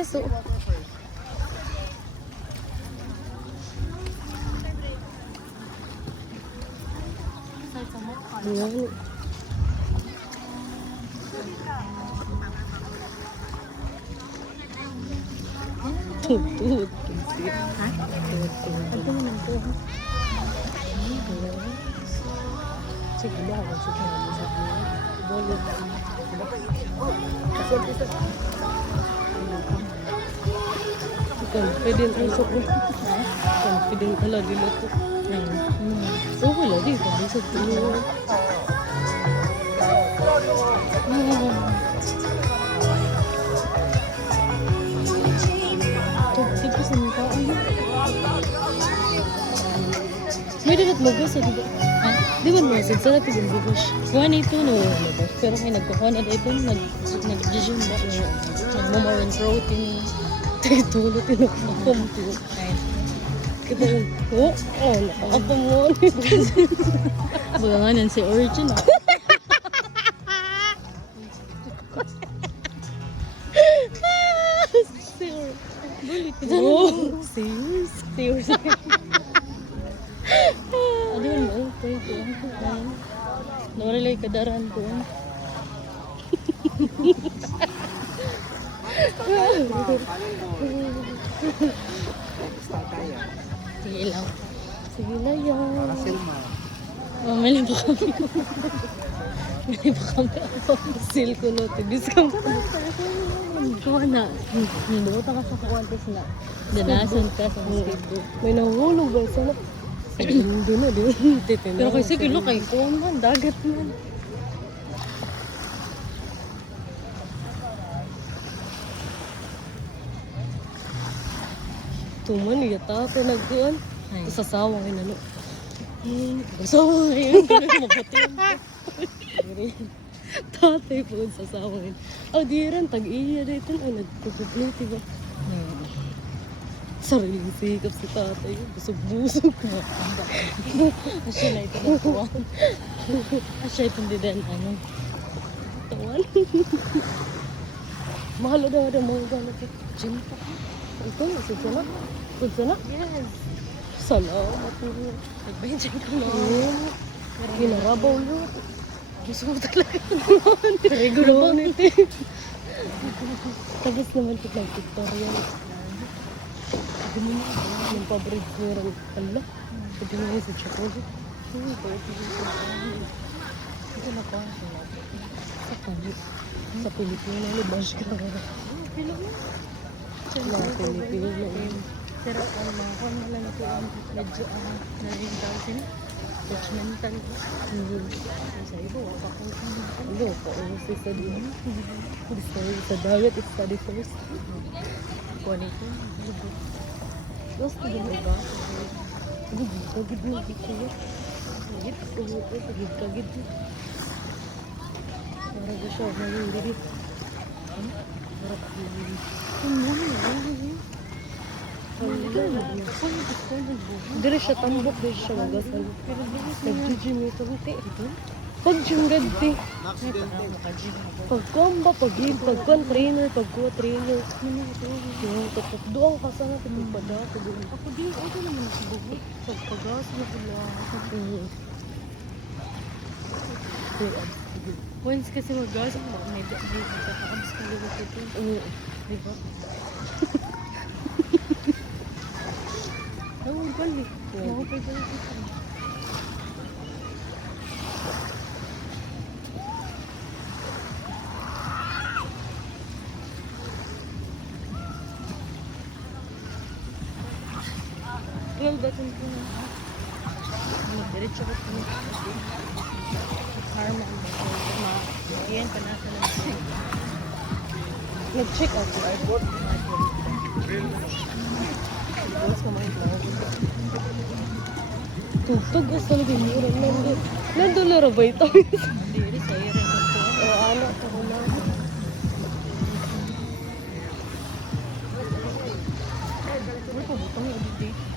peso. Ayan. Tutut. Ha? Tutut. Ano naman ito? Sige lang ako sa kanya sa buhay. Bolot. Confident usok ko. Confident ka lagi mo ito. So, wala di ba? Isok ko. Tipis ang mukha. May dapat magos eh, diba? Di ba masid sa natin yung bugos? Kuhan ito, no? Pero may nagkukuhan at ito, nag-gym ba? Nagmamarin protein. Tulot yung nakapam ko. Kita yun, nakapam mo. Bulanganan si Origin, ah. Serious. Ano yun mo? Nawalalay kadaran ko. Sige lang. Sige lang yan. Mamali pa kami. Mamali pa kami. Seal ko no. Discount ko. Kuha na. Niluta ka sa kuwantes na. Danasan ka sa skateboard. May nahulog ba? Sana. Hindi na din. Pero kasi kilo kay kuha man. Dagat man. Tuman, yata ito nagkuhan. Sasawang yun, ano. Sasawang yun. Mabuti yun. Tatay po, sasawang yun. Oh, di rin, tag-iya dito. Nagpupupliti ba? Sariling sikap si tatay. Busog-busog ka. Asya na ito nagkuhan. Asya ito hindi din, ano. Tawan. Mahalo daw ada mga ganap. Gym pa. Ito, sudya na. Sudya na? Yes. Salamat mo. Nag-benching ka na. Kinarabaw mo. Gusto mo talaga naman. Regular nito. Tapos naman ito ng tutorial. Hindi mo na. Yung paborito mo rin. Ala. Pwede mo yun sa chocolate. Ito na ko. Sa kanit. Sa Pilipino. Libash ka. Mga Pilipino. Pero ang mga kung lang ito ang medyo naging tawsin, judgmental. Sa iba, wapa ko. Ano, pausi sa din. Sa diet, study first. Kung ito, Tapos, hindi mo ba? Gagid mo, kuya. Gagid. Para ba siya, mayroon dito. Dili siya tambok, dili siya magasan. Nag-gym ito. Pag-gym gadti. Pag-comba, pag-con trainer, pag-co-trainer. Doang ka sana, pag-padato. ako din, ito naman nakabugot. Pag-pagas mo sila. Once kasi mag-gas, may abs ka liwat ito. Diba? Ang balik. Oo, pwede ito. Well, datin ko na. Diretso ko ito. Karma. Yan, panasa lang siya. Nag-check out sa airport. Tapos ka mga tao. Tugtog ka sa lagi mura. Nandun na ba ito? Hindi, sa irin ko. Anak ko na. Ano pa butang yung date?